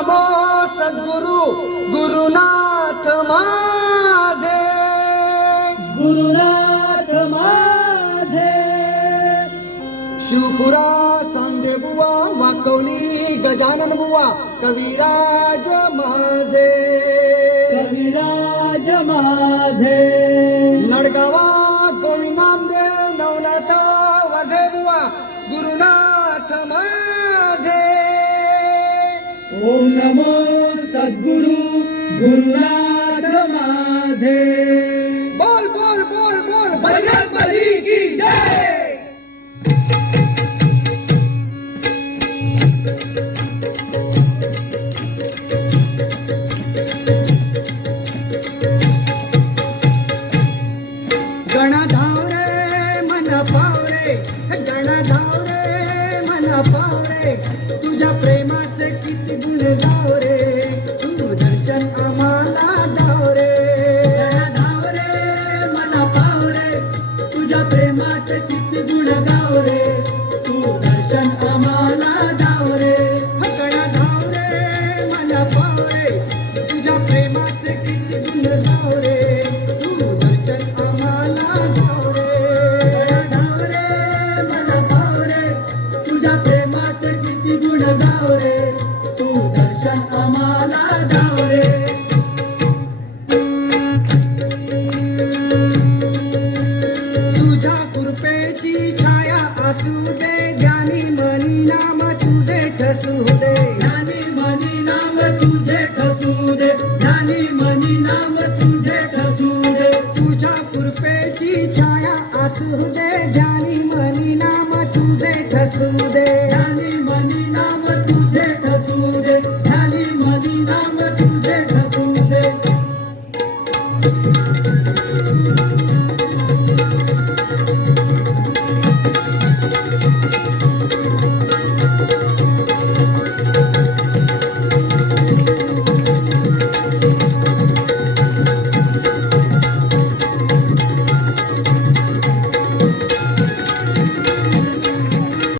नमो सद्गुरु गुरुनाथ माझे, गुरुनाथ माझे. शिवपुरा चांदे बुवा, वाकवली गजानन बुवा, कविराज माझे, कविराज माझे. नडगावा गोविंद नामदेव, नवनाथ वझे बुवा, गुरुनाथ माझे. ओम नमो सद्गुरु गुरुनाथ माझे. बोल बोल बोल बोल बजरंग बली की जय. गण धाव रे मन पावरे, गण धाव रे मन पावरे, तुझ्या प्रेमाचे किती गुण गाव रे, तू दर्शन आम्हाला दाव रे. धाव रे मन पावरे, तुझ्या प्रेमाचे किती गुण गाव रे, तू दर्शन आम्हाला दाव रे. गण धाव रे मन पावरे, तुझ्या प्रेमाचे किती गुण गाव रे, तू दर्शन आम्हाला दाव रे. धाव रे मन पावरे, तुझ्या प्रेमाचे किती गुण गाव रे, तू दर्शन आम्हाला दाव रे. तुझ्या कृपेची छाया असू दे, ध्यानी मनी नाम तुझे ठसू दे. ध्यानी मनी नाम तुझे ठसू दे, ध्यानी मनी नाम तुझे ठसू दे. तुझ्या कृपेची छाया असू दे, ध्यानी मनी नाम तुझे ठसू दे. ध्यानी मनी नाम तुझे ठसू दे, ध्यानी मनी नाम तुझे ठसू दे.